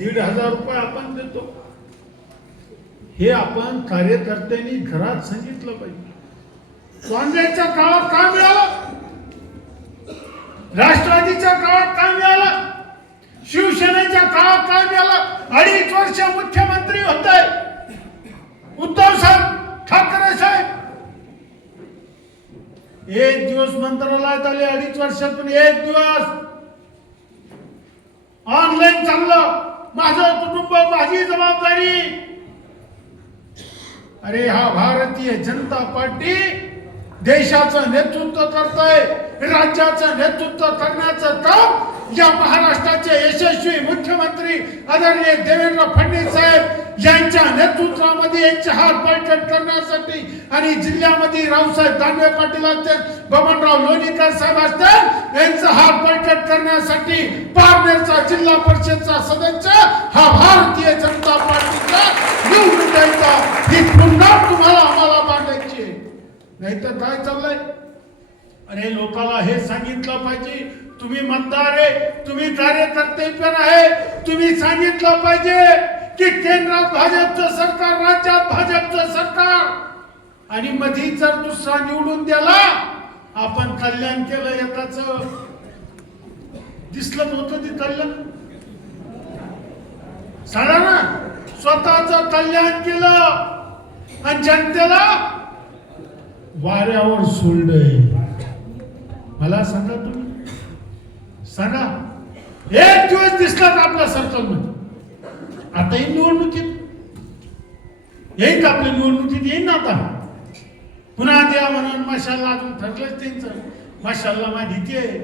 दीड हजार रुपये आपण देतो. हे आपण कार्यकर्त्यांनी घरात सांगितलं पाहिजे. काँग्रेसच्या काळात काय मिळालं? राष्ट्रवादीच्या काळात काय मिळालं? शिवसेनेच्या काळात काय मिळालं? अडीच वर्ष मुख्यमंत्री होते. उद्धव साहेब ठाकरे साहेब. एक दिवस मंत्रालयात आले अडीच वर्षातून एक दिवस. ऑनलाईन चाललं. माझं कुटुंब माझी जबाबदारी. अरे हा भारतीय जनता पार्टी देशाचं नेतृत्व करतोय राज्याचं नेतृत्व करण्याचं काम या महाराष्ट्राचे यशस्वी मुख्यमंत्री आदरणीय देवेंद्र फडणवीस साहेब यांच्या नेतृत्वामध्ये यांचे हात बळकट करण्यासाठी आणि जिल्ह्यामध्ये रावसाहेब दानवे पाटील असतील बबनराव लोणीकर साहेब असतील यांचा हात बळकट करण्यासाठी पारनेरचा जिल्हा परिषदचा सदस्य हा भारतीय जनता पार्टीचा निवडणुकांचा ही पुन्हा तुम्हाला आम्हाला मांडायची नाही नाहीतर काय चाललंय? अरे लोकाला हे सांगितलं पाहिजे. तुम्ही मतदार आहे तुम्ही कार्यकर्ते पण आहे तुम्ही सांगितलं पाहिजे. की केंद्रात भाजपचं सरकार राज्यात भाजपचं सरकार. आणि मधी जर दुसरा निवडून द्याला आपण कल्याण केलं येताच दिसलं नव्हतं ते कल्याण. सांगा ना स्वतःच कल्याण केलं आणि जनतेला वाऱ्यावर सोडलंय. मला सांगा तुम्ही. सांगा. एक दिवस दिसला का आपला सर्कलमध्ये आता येईल निवडणुकीत. येईल का आपल्या निवडणुकीत येईल ना आता. पुन्हा द्या म्हणून माशाला अजून ठरलंच त्यांचं. माशाला माझी ते.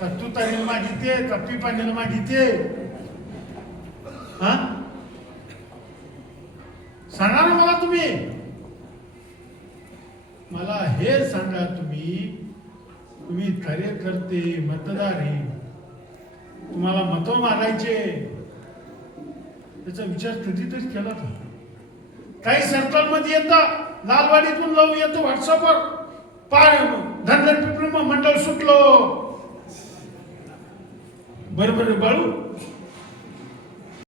का तू तारील माझी ते का पिपाणीला माझी ते. हा? सांगा ना मला तुम्ही. मला हे सांगा तुम्ही. तुम्ही कार्यकर्ते मतदार आहे तुम्हाला मतं मागायचे. त्याचा विचार कधीतरी केला का काही सर्कलमध्ये येतं लालवाडीतून लावून येतो व्हॉट्सअपवर. पाय धनगर पिपरी मंडळ सुटलो. बरोबर बाळू